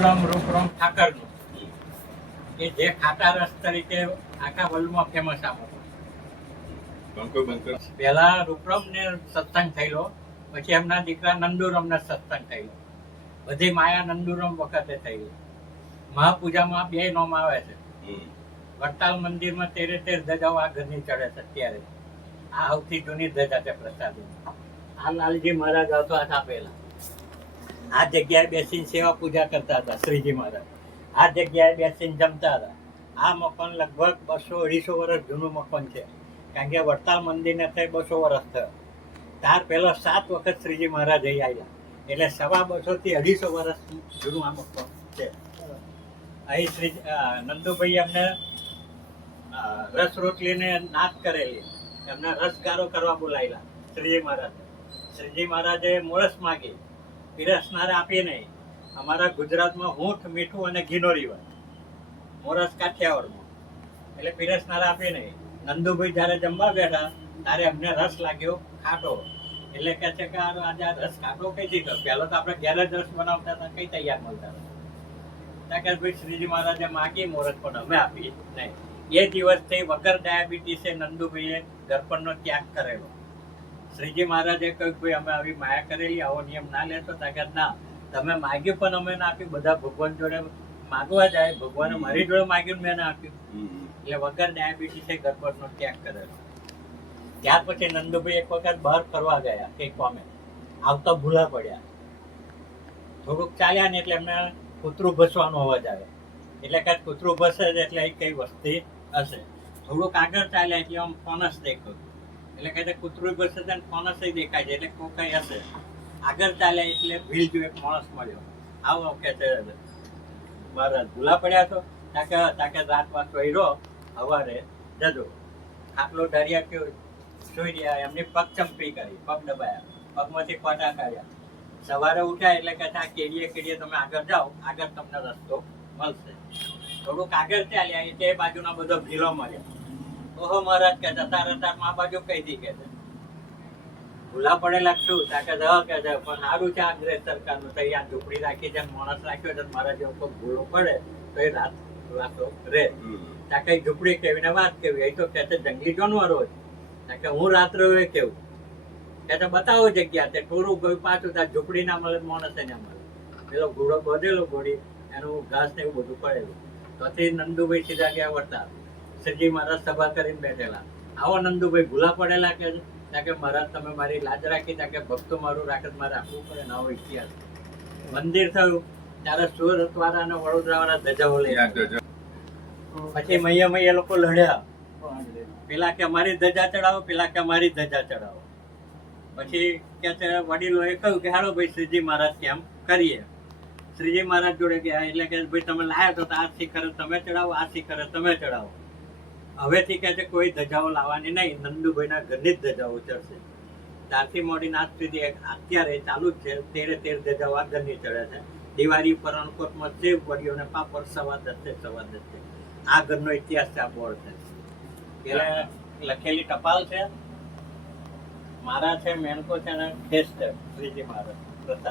રૂપરામ ઠાકરનું કે જે ખાટા રસ તરીકે આખા વર્લ્ડમાં ફેમસ આપો. પહેલા રૂપરામને સત્સંગ થયેલો, પછી એમના દીકરા નંદુરામને સત્સંગ થયેલો. બધી માયા નંદુરામ વખતે થયેલી. મહાપૂજામાં બે નોમ આવે છે. વડતાલ મંદિરમાં 13 ધજાઓ આ ઘરની ચડે છે અત્યારે. આ સૌથી જૂની ધજા છે પ્રસાદી. આ લાલજી મહારાજ આવતા હતા પહેલા. આ જગ્યાએ બેસીને સેવા પૂજા કરતા હતા શ્રીજી મહારાજ. આ જગ્યાએ બેસીને જમતા હતા. આ મકાન લગભગ 200-250 વર્ષ જૂનું મકાન છે, કારણ કે વડતાલ મંદિરને થઈ 200 વર્ષ થયો. ત્યાર પહેલા 7 વખત શ્રીજી મહારાજ અહીં આવ્યા, એટલે 250 થી 250 વર્ષ જૂનું આ મકાન છે. અહીં શ્રી નંદુભાઈ એમને રસ રોટલીને નાદ કરેલી, એમને રસગારો કરવા બોલાયેલા શ્રીજી મહારાજે. શ્રીજી મહારાજે મોરસ માગી, પીરસનારે આપી નહીં. અમારા ગુજરાતમાં ઊંટ, મીઠું અને ઘીનો રિવાજ, મોરસ કાઠિયાવાડમાં, એટલે પીરસનારે આપી નહીં. નંદુભાઈ જ્યારે જમવા બેઠા ત્યારે એમને રસ લાગ્યો ખાટો, એટલે કે છે કે આજે આ રસ ખાટો કઈથી થયો? પહેલો તો આપણે ઘેર જ રસ બનાવતા હતા, કઈ તૈયાર મળતા હતા. કે ભાઈ શ્રીજી મહારાજે માગી મોરસ, પણ અમે આપી નહીં. એ દિવસથી વગર ડાયાબિટીસે નંદુભાઈએ ગરપણનો ત્યાગ કરેલો. શ્રીજી મહારાજે કહ્યું ભાઈ અમે આવી માયા કરેલી, આવો નિયમ ના લેશો? કે ના, તમે માગ્યું પણ અમે ના આપ્યું. બધા ભગવાન જોડે માગવા જાય, ભગવાને મારી જોડે માગ્યું, મેં ના આપ્યું. એટલે વગર ડાયાબિટીસે ગરપણનો ત્યાગ કરેલો. ત્યાર પછી નંદુભાઈ એક વખત બહાર ફરવા ગયા કઈ કોમે, આવતા ભૂલા પડ્યા. થોડુંક ચાલ્યા ને એટલે એમને કૂતરું ભસવાનો અવાજ આવે, એટલે કાંઈક કૂતરું ભસે છે એટલે એ કઈ વસ્તી હશે. થોડુંક આગળ ચાલ્યા એટલે આમ ફોનસ દેખ્યો, એટલે કહે કૂતરું ભસે છે ને ફોનસ દેખાય છે, એટલે કોઈ કઈ હશે. આગળ ચાલ્યા એટલે ભીલ જો એક માણસ મળ્યો. આવો કે છે મહારાજ ભૂલા પડ્યા તો? તાકે રાત વાત રહ્યો, સવારે જજો. ખાટલો ઢાર્યા કેવો સુઈ રહ્યા, એમની પગ ચંપી કરી, પગ દબાયા, પગમાંથી પાટા કાઢ્યા. સવારે ઉઠ્યા એટલે કે આ કેડીએ તમે આગળ જાઓ, આગળ તમને રસ્તો મળશે. થોડુંક આગળ ચાલ્યા એટલે એ બાજુના બધો ભીલો મળ્યા. ઓહો મહારાજ કે તાર આ બાજુ કઈ દી કે ભૂલા પડેલા શું? તાકે કે છે પણ સારું છે અંગ્રેજ સરકારનું, તો અહીંયા ઝૂંપડી રાખી છે, માણસ રાખ્યો છે, મારા જેવો કોઈ ભૂલો પડે તો એ રાતો રે. તાકે ઝૂંપડી કેવીને વાત કેવી? એ તો કે છે જંગલી જાનવરો હોય. તાકે હું રાત્રે કેવું કે બતાવો જગ્યા. તે થોડું ગયું પાછું, ત્યાં ઝૂંપડી ના મળે, માણસ ના મળે. પેલો ઘોડો બધેલો, ઘોડી એનું ઘાસ ને એવું બધું પડેલું. તોથી નંદુભાઈ સીધા ગયા વડતાલ. શ્રીજી મહારાજ સભા કરીને બેઠેલા. આવો નંદુભાઈ ભૂલા પડેલા કે કે મહારાજ તમે મારી લાજ રાખી, તાકે ભક્તો મારું રાખત મારે આપવું પડે ને. આવો ઇતિહાસ. મંદિર થયું ત્યારે સુરત વાળા અને વડોદરા વાળા ધજાઓ લઈ, પછી મૈયા લોકો લડ્યા. પેલા કે અમારી ધજા ચડાવો, પેલા કે અમારી ધજા ચડાવો. પછી કે વડીલોએ કહ્યું કે હાલો ભાઈ શ્રીજી મહારાજ કેમ કરીએ. શ્રીજી મહારાજ જોડે ગયા, એટલે કે ભાઈ તમે લાયા તો આ શિખરે તમે ચડાવો, આ શિખરે તમે ચડાવો. હવેથી કે છે કોઈ ધજાઓ લાવવાની નહીં, નંદુભાઈના ઘરની જ ધજાઓ ચડશે. ત્યારથી મોડીને આજ સુધી અત્યારે ચાલુ જ છે. 13 ધજાઓ આ ઘરની ચડે છે. દિવાળી પર અણકોટમાં સેવ વડીઓને પાપડ સવા દસે. આ ઘરનો ઇતિહાસ છે. આ બોર્ડ છે, પેલા લખેલી ટપાલ છે. મારા છે, મેણકો છે ને ફેસ છે શ્રીજી મહારાજ પ્રસાદ.